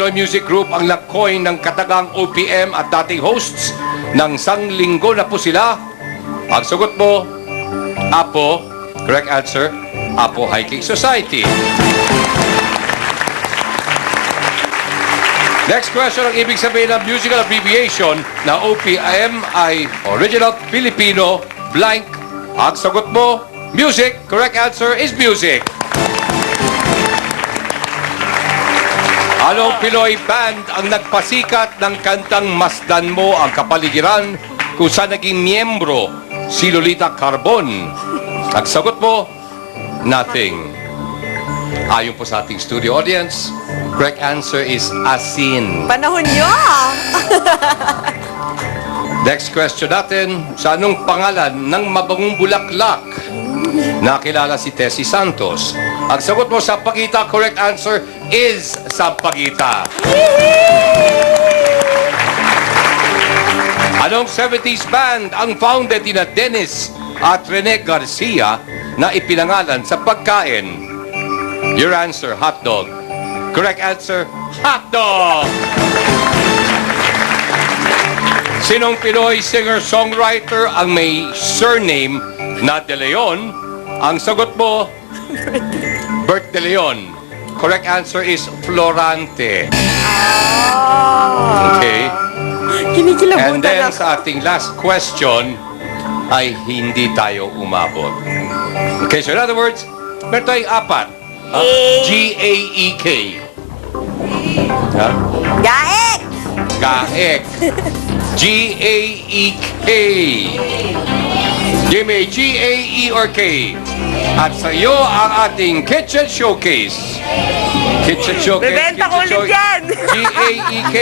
Pinoy Music Group ang nag-coin ng katagang OPM at dating hosts ng sanglinggo na po sila? Ang sagot mo, Apo. Correct answer, Apo Hiking Society. Next question, ang ibig sabihin ng musical abbreviation na OPM ay Original Filipino blank. Ang sagot mo, music. Correct answer is music. Anong Pinoy band ang nagpasikat ng kantang Masdan Mo ang Kapaligiran kung saan naging miyembro si Lolita Carbon? Ang sagot mo, nothing. Ayon po sa ating studio audience, correct answer is Asin. Panahon nyo! Next question natin, sa anong pangalan ng mabangong bulaklak nakilala si Tessie Santos? Ang sagot mo, Sampaguita. Correct answer is Sampaguita. Anong 70s band ang founded ni Dennis at Rene Garcia na ipinangalan sa pagkain? Your answer, hotdog. Correct answer, hotdog. Sinong Pinoy singer-songwriter ang may surname na De Leon? Ang sagot mo, Bert De Leon. Correct answer is Florante. Okay. Kinikilabutan And then ako. sa ating last question ay hindi tayo umabot. Okay, so in other words, meron tayong apat. G-A-E-K. Gaek! Gaek. G-A-E-K. Jimmy, G-A-E or K? At sa iyo ang ating Kitchen Showcase. Kitchen Showcase. Bebenta ko ulit yan. G-A-E-K.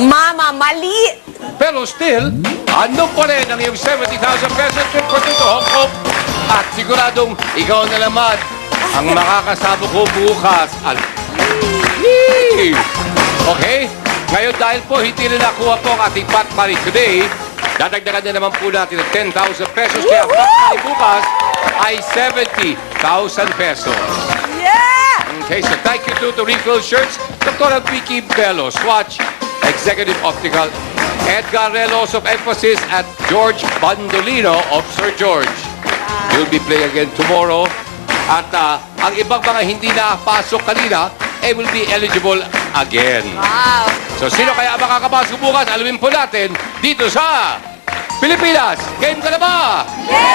Mama, mali! Pero still, ano pa rin ang iyong 70,000 pesos trip for to Hong Kong? At siguradong ikaw na naman ang makakasama ko bukas. Yee! Okay? Ngayon dahil po hindi na nakuha po ang ating pot money today, dadagdagan na naman po natin ng 10,000 pesos. Kaya ang pot money bukas ay 70,000 pesos. Yeah! Okay, so thank you to Refill Shirts, Dr. Vicky Bello, Swatch, Executive Optical, Edgar Relos of Emphasis at George Bandolino of Sir George. You'll be playing again tomorrow. At ang ibang mga hindi napasok kanina, will be eligible again. Wow! So sino kaya makakapasok bukas? Alamin po natin dito sa Pilipinas. Game ka na ba? Yeah!